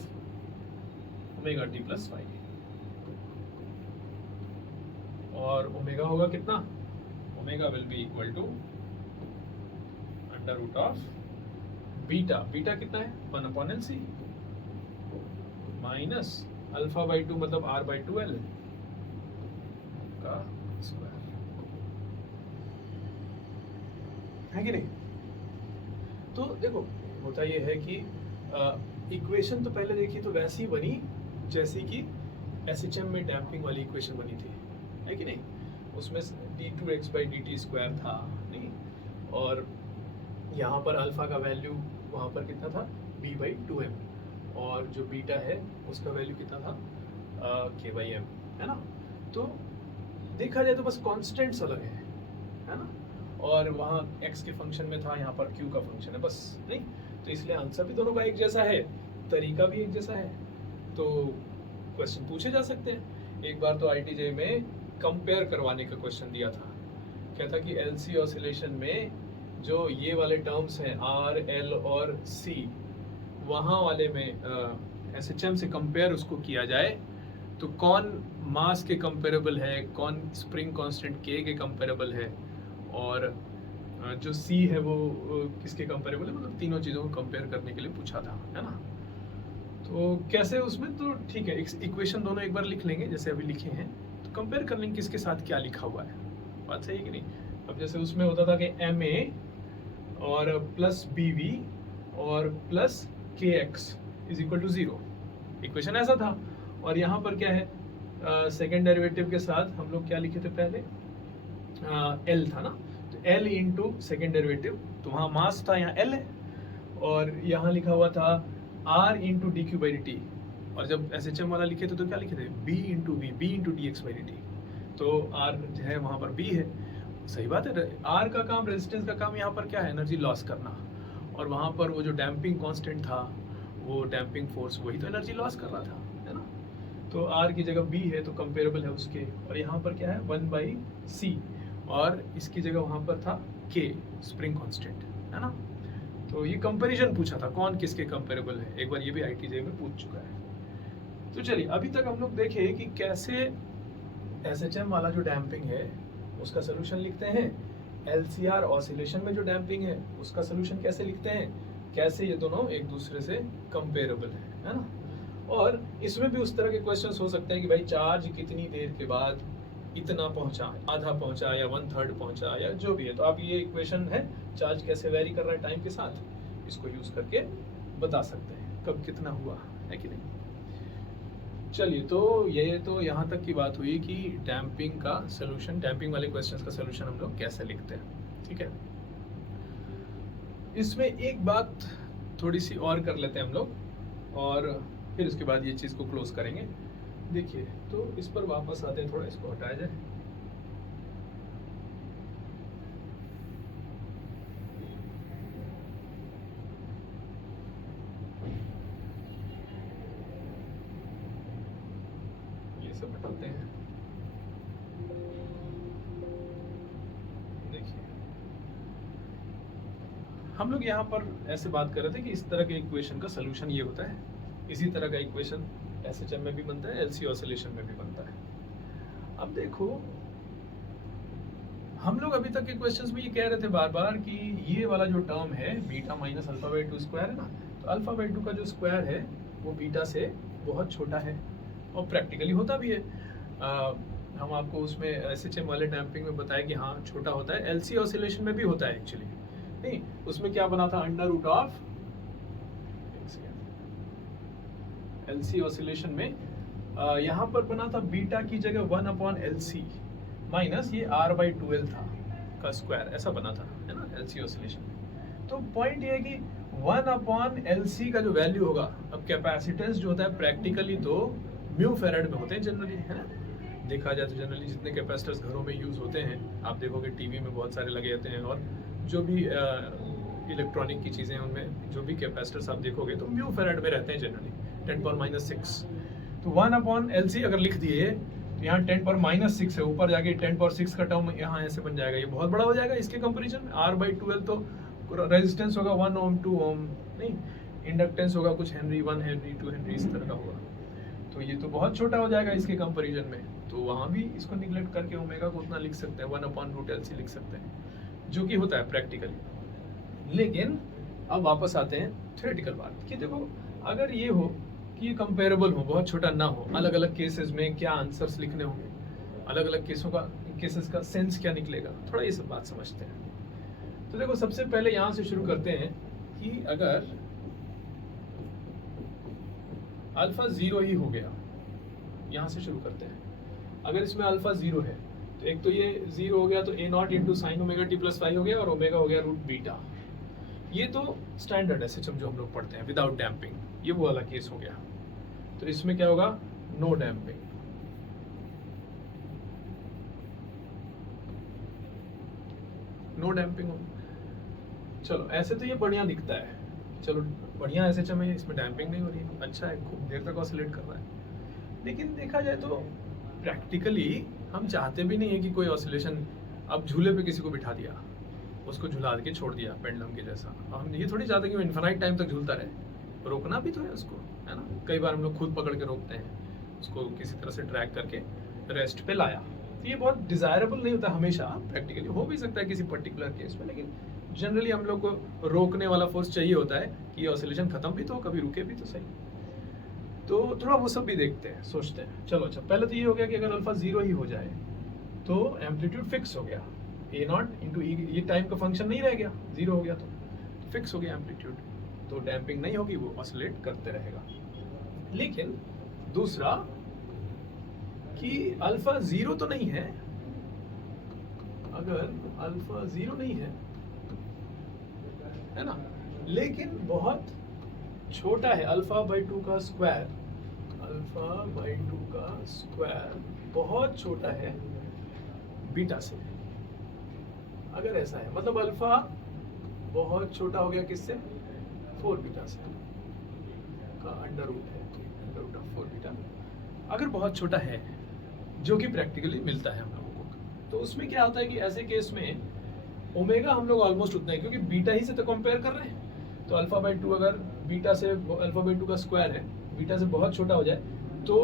omega T plus five, और ओमेगा होगा कितना, omega will be equal to under root of beta, beta कितना है 1 upon l c, minus alpha by two मतलब r by two l का स्क्वायर, है कि नहीं? तो देखो होता ये है कि इक्वेशन तो पहले देखी तो वैसी बनी जैसी कि एसएचएम में डैम्पिंग वाली इक्वेशन बनी थी, है कि नहीं? उसमें d2x बाई dt स्क्वायर था नहीं, और यहाँ पर अल्फा का वैल्यू वहाँ पर कितना था b बाई 2m, और जो बीटा है उसका वैल्यू कितना था k बाई m, है ना? तो देखा जाए तो बस कॉन्स्टेंट्स अलग है ना? और वहाँ x के फंक्शन में था, यहाँ पर q का फंक्शन है, बस नहीं, तो इसलिए आंसर भी दोनों का एक जैसा है, तरीका भी एक जैसा है, तो क्वेश्चन पूछे जा सकते हैं। एक बार तो आईटीजे में कंपेयर करवाने का क्वेश्चन दिया था, क्या था कि एलसी ऑसिलेशन में जो ये वाले टर्म्स हैं आर एल और सी, वहाँ वाले में एसएचएम से कंपेयर उसको किया जाए तो कौन मास के कंपेरेबल है, कौन स्प्रिंग कांस्टेंट के कंपेरेबल है, और जो सी है वो किसके कंपेरेबल है, मतलब तीनों चीज़ों को कंपेयर करने के लिए पूछा था, है ना? तो कैसे उसमें, तो ठीक है, इक्वेशन दोनों एक बार लिख लेंगे जैसे अभी लिखे हैं, तो कंपेयर कर लेंगे किसके साथ क्या लिखा हुआ है, बात सही है कि नहीं? अब जैसे उसमें होता था कि एम ए और प्लस बी वी और plus k x is equal to 0, equation ऐसा था, और यहाँ पर क्या है, सेकेंड डेरिवेटिव के साथ हम लोग क्या लिखे थे पहले, एल था ना, तो एल इंटू सेकेंड डेरिवेटिव, तो वहाँ मास था, यहाँ एल है, और यहाँ लिखा हुआ था r into d Q by D t, और जब एस एच एम वाला लिखे थे तो क्या लिखे थे, b into v, b into d x by D t, तो आर जो है वहाँ पर बी है, सही बात है, आर का काम, रेजिस्टेंस का काम यहाँ पर क्या है, एनर्जी लॉस करना, और वहाँ पर वो जो डैम्पिंग कांस्टेंट था, वो डैम्पिंग फोर्स वही तो एनर्जी लॉस कर रहा था, है ना? तो आर की जगह बी है तो कंपेरेबल है उसके, और यहाँ पर क्या है 1 बाई सी, और इसकी जगह वहाँ पर था के स्प्रिंग कांस्टेंट, है ना? तो ये कंपैरिजन पूछा था कौन किसके कंपेरेबल है, एक बार ये भी आईटीजे में पूछ चुका है। तो चलिए अभी तक हम लोग देखे कि कैसे एसएचएम वाला जो डैम्पिंग है उसका सोल्यूशन लिखते हैं, एलसीआर ऑसिलेशन में जो डैम्पिंग है उसका सोल्यूशन कैसे लिखते हैं, कैसे ये दोनों एक दूसरे से कंपेरेबल है ना? और इसमें भी उस तरह के क्वेश्चंस हो सकते हैं कि भाई चार्ज कितनी देर के बाद इतना पहुंचा, आधा पहुंचा या 1/3 पहुंचा या जो भी है, तो आप ये इक्वेशन है चार्ज कैसे वेरी कर रहा है टाइम के साथ, इसको यूज करके बता सकते हैं कब कितना हुआ, है कि नहीं? चलिए, तो ये तो यहाँ तक की बात हुई कि डैम्पिंग का सोल्यूशन, डैम्पिंग वाले क्वेश्चंस का सोल्यूशन हम लोग कैसे लिखते हैं, ठीक है? इसमें एक बात थोड़ी सी और कर लेते हैं हम लोग, और फिर उसके बाद ये चीज़ को क्लोज करेंगे। देखिए, तो इस पर वापस आते हैं, थोड़ा इसको हटाया जाए। ये सब हटाते हैं। देखिए, हम लोग यहाँ पर ऐसे बात कर रहे थे कि इस तरह के इक्वेशन का सोल्यूशन ये होता है, इसी तरह का इक्वेशन एसएचएम में भी बनता है, एलसी ऑसिलेशन में भी बनता है। अब देखो, हम लोग अभी तक के क्वेश्चंस में ये कह रहे थे बार बार कि ये वाला जो टर्म है beta minus alpha by 2 square है ना, तो अल्फा बाई 2 का जो स्क्वायर है वो बीटा से बहुत छोटा है, और प्रैक्टिकली होता भी है। हम आपको उसमें एसएचएम वाले डैम्पिंग में बताया कि हाँ छोटा होता है, एलसी ऑसिलेशन में भी होता है एक्चुअली, नहीं उसमें क्या बना था, under root of, LC oscillation में यहाँ पर बना था बीटा की जगह 1 अपॉन एल सी माइनस ये आर बाई 2 एल था का स्क्वायर, ऐसा बना था, है ना, एलसी ऑसिलेशन में। तो पॉइंट ये है कि 1/LC का जो वैल्यू होगा, अब कैपेसिटेंस जो होता है प्रैक्टिकली तो म्यू फेराड में होते हैं जनरली, है ना। देखा जाए तो जनरली जितने कैपेसिटर्स घरों में यूज होते हैं, आप देखोगे टीवी में बहुत सारे लगे रहते हैं, और जो भी इलेक्ट्रॉनिक की चीज़ें हैं उनमें जो भी कैपेसिटर्स आप देखोगे तो म्यू फेराड में रहते हैं जनरली, 10⁻⁻6। तो 1/LC अगर लिख दिए तो यहाँ 10⁻⁻6 है, ऊपर जाके 10⁻6 का टर्म यहाँ ऐसे बन जाएगा, ये बहुत बड़ा हो जाएगा इसके कंपेरिजन में। R/12 तो रेजिस्टेंस होगा 1 ओम 2 ओम, नहीं इंडक्टेंस होगा कुछ हेनरी 1 हेनरी 2 हेनरी इस तरह का होगा, तो ये तो बहुत छोटा हो जाएगा इसके कंपैरिजन में। तो वहाँ भी इसको निगलेक्ट करके ओमेगा को उतना लिख सकते हैं, 1/√LC लिख सकते हैं, जो कि होता है प्रैक्टिकली। लेकिन अब वापस आते हैं थ्योरेटिकल बात कि देखो अगर ये हो कि ये कंपेरेबल हो, बहुत छोटा ना हो, अलग अलग केसेस में क्या आंसर्स लिखने होंगे, अलग अलग केसेस का सेंस क्या निकलेगा, थोड़ा ये सब बात समझते हैं। तो देखो सबसे पहले यहाँ से शुरू करते हैं कि अगर अल्फा 0 ही हो गया, यहाँ से शुरू करते हैं। अगर इसमें अल्फा 0 है तो एक तो ये 0 हो गया तो A0 into sine omega T plus 5 हो गया, और ओमेगा हो गया √β। ये तो स्टैंडर्ड SHM जो हम लोग पढ़ते हैं विदाउट डैम्पिंग, ये वो वाला केस हो गया। तो इसमें क्या होगा, नो डैम्पिंग। नो डैम्पिंग हो, चलो ऐसे तो ये बढ़िया दिखता है, चलो बढ़िया SHM है, इसमें डैम्पिंग नहीं हो रही है, अच्छा है, खूब देर तक ऑसिलेट कर रहा है। लेकिन देखा जाए तो प्रैक्टिकली हम चाहते भी नहीं है कि कोई ऑसिलेशन, अब झूले पे किसी को बिठा दिया, उसको झुला के छोड़ दिया पेंडुलम के जैसा, हम ये थोड़ी चाहते कि वो इन्फिनाइट टाइम तक झूलता रहे, रोकना भी तो है उसको, है ना। कई बार हम लोग खुद पकड़ के रोकते हैं उसको, किसी तरह से ट्रैक करके रेस्ट पे लाया, तो ये बहुत डिजायरेबल नहीं होता हमेशा, प्रैक्टिकली हो भी सकता है किसी पर्टिकुलर केस में, लेकिन जनरली हम लोग को रोकने वाला फोर्स चाहिए होता है कि ऑसिलेशन खत्म भी तो, कभी रुके भी तो सही। तो थोड़ा वो सब भी देखते हैं, सोचते हैं। चलो अच्छा, पहले तो ये हो गया कि अगर अल्फा 0 ही हो जाए तो एम्पलीट्यूड फिक्स हो गया, A0 इंटू ई, ये टाइम का फंक्शन नहीं रह गया, 0 हो गया तो फिक्स हो गया एम्पलीट्यूड, तो डैम्पिंग नहीं होगी, वो ऑसिलेट करते रहेगा। लेकिन दूसरा कि अल्फा 0 तो नहीं है, अगर अल्फा 0 नहीं है ना, लेकिन बहुत छोटा है, अल्फा/2 का स्क्वायर, अल्फा/2 का स्क्वायर बहुत छोटा है बीटा से। अगर ऐसा है मतलब अल्फा बहुत छोटा हो गया किससे, 4 बीटा से, का अंडर रूट है, अंडर रूट ऑफ 4 बीटा, अगर बहुत छोटा है, जो कि प्रैक्टिकली मिलता है हम लोगों को, तो उसमें क्या होता है कि ऐसे केस में ओमेगा हम लोग ऑलमोस्ट उतना है, क्योंकि बीटा ही से तो कंपेयर कर रहे हैं। तो अल्फा/2 अगर बीटा से, अल्फा/2 का स्क्वायर है, बीटा से बहुत छोटा हो जाए तो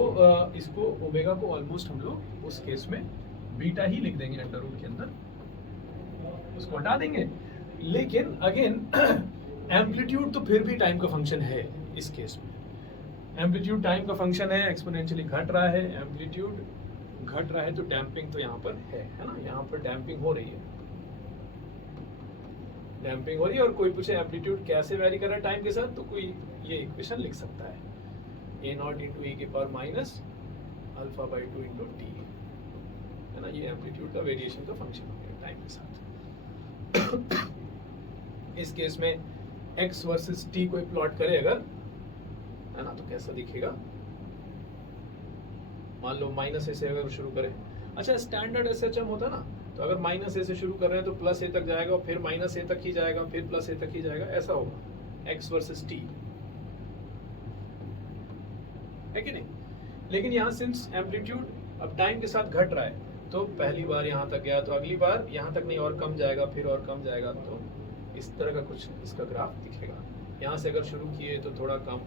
इसको ओमेगा को ऑलमोस्ट हम लोग उस केस में बीटा ही लिख देंगे अंडर रूट के अंदर, उसको हटा देंगे। लेकिन अगेन एम्पलीट्यूड तो फिर भी टाइम का फंक्शन है इस केस में, एम्पलीट्यूड टाइम का फंक्शन है, एक्सपोनेंशियली घट रहा है, एम्पलीट्यूड घट रहा है, तो डैम्पिंग तो यहाँ पर है ना, यहाँ पर डैम्पिंग हो रही है, डैम्पिंग हो रही है। और कोई पूछे एम्पलीट्यूड कैसे वैरी कर रहा है टाइम के साथ, तो कोई ये इक्वेशन लिख सकता है, A0 इंटू ई की पावर माइनस अल्फा/2 इंटू टी, है ना, ये एम्पलीट्यूड का वेरिएशन का फंक्शन हो गया टाइम के साथ। इस केस में x वर्सेस t कोई प्लॉट करे अगर, है ना, तो कैसा दिखेगा, मान लो -a से अगर शुरू करें, अच्छा स्टैंडर्ड SHM होता ना, तो अगर -a से शुरू कर रहे हैं तो +a तक जाएगा, और फिर -a तक ही जाएगा, फिर +a तक ही जाएगा, ऐसा होगा x वर्सेस t, है कि नहीं। लेकिन यहाँ सिंस एम्पलीट्यूड अब टाइम के साथ घट रहा है, तो पहली बार यहाँ तक गया तो अगली बार यहाँ तक नहीं और कम जाएगा, फिर और कम जाएगा, तो इस तरह का कुछ इसका ग्राफ दिखेगा। यहाँ से अगर शुरू किए तो थोड़ा कम,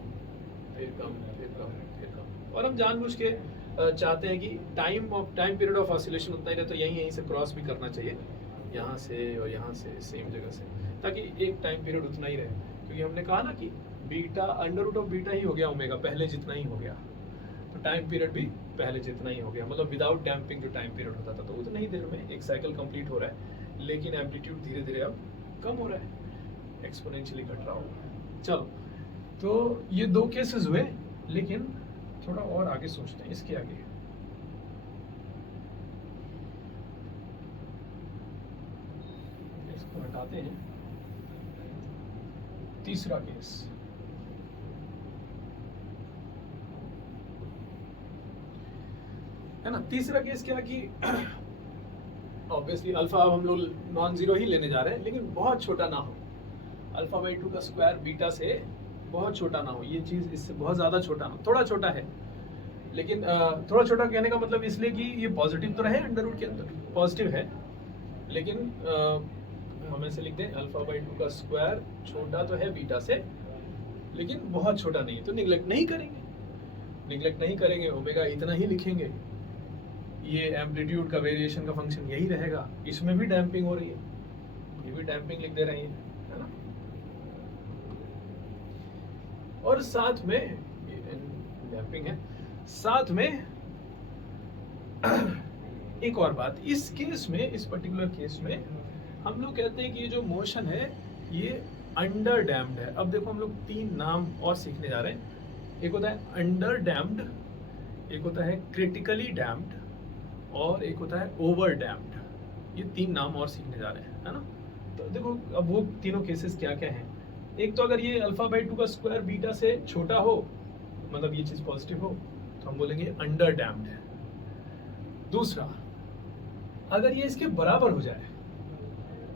फिर कम, फिर कम, फिर कम, और हम जानबूझ के चाहते हैं कि टाइम पीरियड ऑफ ऑसिलेशन उतना ही रहे, तो यहीं से क्रॉस भी करना चाहिए, यहाँ से और यहाँ से सेम जगह से, ताकि एक टाइम पीरियड उतना ही रहे, क्योंकि हमने कहा ना कि beta under root of beta ही हो गया ओमेगा, पहले जितना ही हो गया, तो टाइम पीरियड भी पहले जितना ही हो गया, मतलब विदाउट डैम्पिंग जो टाइम पीरियड होता था, तो उतना ही देर में एक साइकिल कंप्लीट हो रहा है, लेकिन एम्पलीट्यूड धीरे धीरे अब कम हो रहा है, एक्सपोनेंशियली घट रहा होगा। चलो, तो ये 2 केसेस हुए, लेकिन थोड़ा और आगे सोचते हैं, इसके आगे इसको हटाते हैं, तीसरा केस, है ना। तीसरा केस क्या कि ऑब्वियसली अल्फा अब हम लोग नॉन जीरो ही लेने जा रहे हैं, लेकिन बहुत छोटा ना हो, अल्फा बाई 2 का स्क्वायर बीटा से बहुत छोटा ना हो, ये चीज़ इससे बहुत ज़्यादा छोटा ना हो, थोड़ा छोटा है, लेकिन थोड़ा छोटा कहने का मतलब इसलिए कि ये पॉजिटिव तो रहे, अंडर रूट के अंदर पॉजिटिव है, लेकिन हम ऐसे लिखते हैं अल्फा बाई 2 का स्क्वायर छोटा तो है बीटा से, लेकिन बहुत छोटा नहीं है, तो निगलेक्ट नहीं करेंगे, ओमेगा इतना ही लिखेंगे, ये एम्पलीट्यूड का वेरिएशन का फंक्शन यही रहेगा, इसमें भी डैम्पिंग हो रही है, ये भी डैम्पिंग लिख दे रहे हैं, है ना। और साथ में डैम्पिंग है, साथ में एक और बात, इस केस में, इस पर्टिकुलर केस में हम लोग कहते हैं कि ये जो मोशन है ये अंडर डैम्प्ड है। अब देखो हम लोग 3 नाम और सीखने जा रहे हैं, एक होता है अंडर डैम्प्ड, एक होता है क्रिटिकली डैम्प्ड, और एक होता है ओवर डैम्प्ड। ये 3 नाम और सीखने जा रहे हैं, है ना। तो देखो अब वो तीनों केसेस क्या क्या हैं। एक तो अगर ये अल्फा बाई 2 का स्क्वायर बीटा से छोटा हो, मतलब ये चीज पॉजिटिव हो, तो हम बोलेंगे अंडर डैम्प्ड है। दूसरा, अगर ये इसके बराबर हो जाए,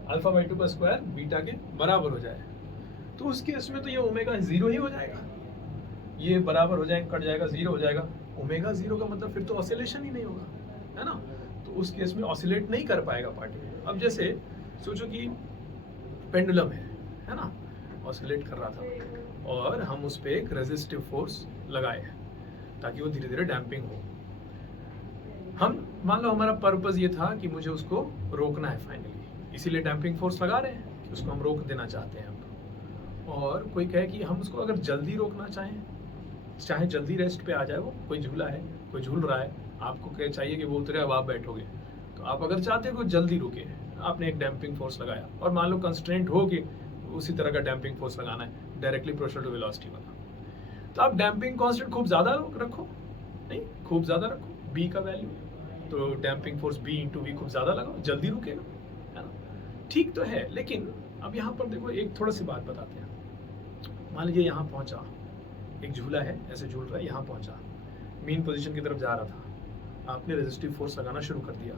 अल्फा बाई 2 का स्क्वायर बीटा के बराबर हो जाए, तो उस केस में तो ये ओमेगा 0 ही हो जाएगा, ये बराबर हो जाएगा, कट जाएगा, 0 हो जाएगा। ओमेगा 0 का मतलब फिर तो ऑसिलेशन ही नहीं होगा, है ना। तो उस केस में ऑसिलेट नहीं कर पाएगा पार्टिकल। अब जैसे सोचो कि पेंडुलम है ना, ऑसिलेट कर रहा था और हम उस पर एक रेजिस्टिव फोर्स लगाए ताकि वो धीरे धीरे डैम्पिंग हो। हम मान लो हमारा पर्पस ये था कि मुझे उसको रोकना है फाइनली, इसीलिए डैम्पिंग फोर्स लगा रहे हैं कि उसको हम रोक देना चाहते हैं अब। और कोई कहे कि हम उसको अगर जल्दी रोकना चाहें, चाहे जल्दी रेस्ट पे आ जाए, वो कोई झूला है, कोई झूल रहा है, आपको चाहिए कि वो उतरे, अब आप बैठोगे, तो आप अगर चाहते हो कि जल्दी रुके, आपने एक डैम्पिंग फोर्स लगाया, और मान लो कंस्ट्रेंट हो कि उसी तरह का डैम्पिंग फोर्स लगाना है, डायरेक्टली प्रोपोर्शनल टू वेलोसिटी वाला, तो आप डैम्पिंग कांस्टेंट खूब ज़्यादा रखो, नहीं खूब ज़्यादा रखो, बी का वैल्यू, तो damping force b into v खूब ज़्यादा लगाओ, जल्दी रुकेगा, है ना। ठीक तो है, लेकिन अब यहाँ पर देखो एक थोड़ा सी बात बताते हैं। मान लीजिए यहाँ पहुँचा, एक झूला है, ऐसे झूल रहा है, यहाँ पहुँचा, मेन पोजीशन की तरफ जा रहा था, आपने रेजिस्टिव फोर्स लगाना शुरू कर दिया,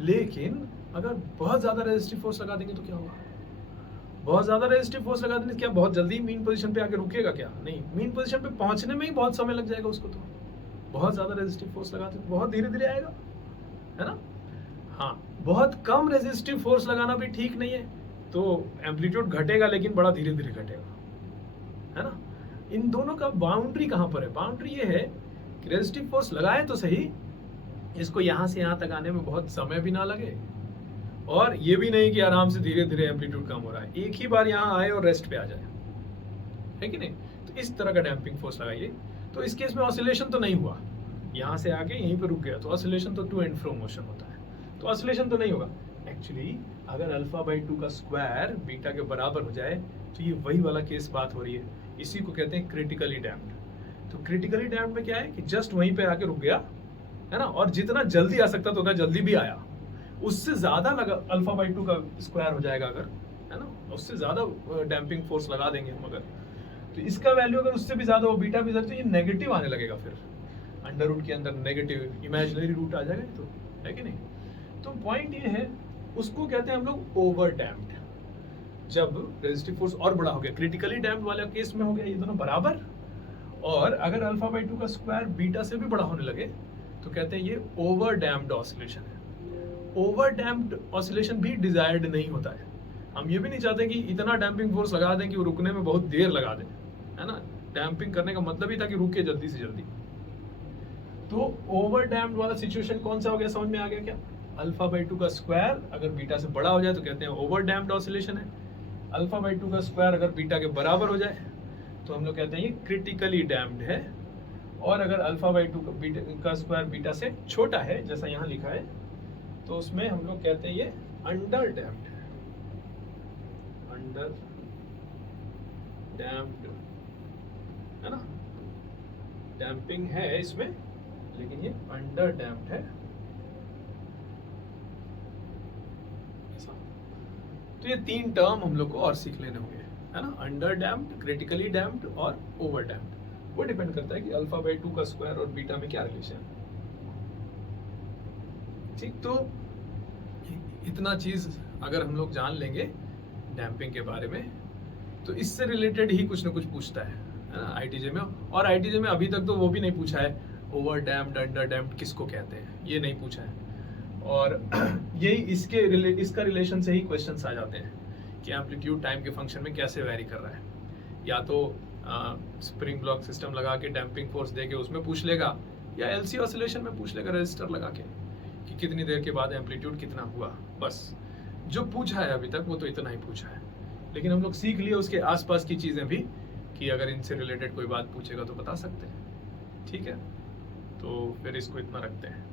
लेकिन अगर बहुत ज़्यादा रेजिस्टिव फोर्स लगा देंगे तो क्या होगा? बहुत ज़्यादा रेजिस्टिव फोर्स लगा देंगे, क्या बहुत जल्दी मेन पोजीशन पे आके रुकेगा? क्या नहीं, मेन पोजीशन पे पहुंचने में ही बहुत समय लग जाएगा उसको। तो बहुत ज़्यादा रेजिस्टिव फोर्स लगाते तो बहुत धीरे धीरे आएगा, है ना। हाँ, बहुत कम रेजिस्टिव फोर्स लगाना भी ठीक नहीं है, तो एम्पलीट्यूड घटेगा लेकिन बड़ा धीरे धीरे घटेगा, है ना। इन दोनों का बाउंड्री कहाँ पर है? बाउंड्री ये है कि रेजिस्टिव फोर्स लगाए तो सही, इसको यहाँ से यहाँ तक आने में बहुत समय भी ना लगे, और ये भी नहीं कि आराम से धीरे धीरे एम्पलीट्यूड कम हो रहा है, एक ही बार यहाँ आए और रेस्ट पे आ जाए, है कि नहीं। तो इस तरह का डैम्पिंग फोर्स लगाइए, तो इस केस में ऑसिलेशन तो नहीं हुआ, यहाँ से आके यहीं पे रुक गया, तो ऑसिलेशन तो टू एंड फ्रो मोशन होता है, तो ऑसिलेशन तो नहीं होगा। एक्चुअली अगर अल्फा बाई 2 का स्क्वायर बीटा के बराबर हो जाए, तो ये वही वाला केस बात हो रही है, इसी को कहते हैं क्रिटिकली डैम्प्ड। तो क्रिटिकली डैम्प्ड में क्या है कि जस्ट वहीं पे आके रुक गया, है ना, और जितना जल्दी आ सकता था उतना जल्दी भी आया, उससे ज्यादा लगा अल्फा बाई 2 का स्क्वायर हो जाएगा अगर, है ना, उससे ज्यादा डैम्पिंग फोर्स लगा देंगे हम अगर, तो इसका वैल्यू अगर उससे भी ज्यादा हो, बीटा भी ज्यादा, तो ये नेगेटिव आने लगेगा, फिर अंडर रूट के अंदर नेगेटिव इमेजिनरी रूट आ जाएगा, तो है कि नहीं। तो पॉइंट ये है, उसको कहते हैं हम लोग ओवर डैम्प्ड, जब रेजिस्टिव फोर्स और बड़ा हो गया। क्रिटिकली डैम्प्ड वाला केस में हो गया ये दोनों बराबर, और अगर अल्फा बाई 2 का स्क्वायर बीटा से भी बड़ा होने लगे तो कहते हैं ये ओवर डैम्प्ड ऑसिलेशन है। ओवर डैम्प्ड ऑसिलेशन भी डिजायर्ड नहीं होता है, हम ये भी नहीं चाहते कि इतना डैम्पिंग फोर्स लगा दें कि वो रुकने में बहुत देर लगा दें, है ना। डैम्पिंग करने का मतलब ही था कि रुके जल्दी से जल्दी। तो ओवर डैम्प्ड वाला सिचुएशन कौन सा हो गया, समझ में आ गया क्या? अल्फा बाई 2 का स्क्वायर अगर बीटा से बड़ा हो जाए तो कहते हैं ओवर डैम्प्ड ऑसिलेशन है, अल्फा बाई 2 का स्क्वायर अगर बीटा के बराबर हो जाए तो हम लोग कहते हैं ये क्रिटिकली डैम्प्ड है, और अगर अल्फा बाई 2 का स्क्वायर बीटा से छोटा है जैसा यहाँ लिखा है, तो उसमें हम लोग कहते हैं ये अंडर डैम्प्ड है, अंडर डैम्प्ड, है ना। डैम्पिंग है इसमें, लेकिन ये अंडर डैम्प्ड है, ऐसा। तो ये 3 टर्म हम लोग को और सीख लेने होंगे, है ना, अंडर डैम्प्ड, क्रिटिकली डैम्प्ड और ओवर डैम्प्ड। वो डिपेंड करता है कि अल्फा बाई 2 का स्क्वायर और बीटा में क्या रिलेशन है। ठीक, तो इतना चीज अगर हम लोग जान लेंगे डैम्पिंग के बारे में, तो इससे रिलेटेड ही कुछ ना कुछ पूछता है ना आईटीजे में। और आईटीजे में अभी तक तो वो भी नहीं पूछा है ओवर डैम्प्ड अंडर डैम्प्ड किसको कहते हैं, ये नहीं पूछा है। और यही इसका रिलेशन से ही क्वेश्चंस आ जाते हैं कि एम्पलीट्यूड टाइम के फंक्शन में कैसे वेरी कर रहा है। या तो स्प्रिंग ब्लॉक सिस्टम लगा के डैम्पिंग फोर्स दे के उसमें पूछ लेगा, या एलसी ऑसिलेशन में पूछ लेगा रजिस्टर लगा के कि कितनी देर के बाद एम्पलीट्यूड कितना हुआ। बस जो पूछा है अभी तक वो तो इतना ही पूछा है, लेकिन हम लोग सीख लिए उसके आसपास की चीज़ें भी कि अगर इनसे रिलेटेड कोई बात पूछेगा तो बता सकते हैं। ठीक है, तो फिर इसको इतना रखते हैं।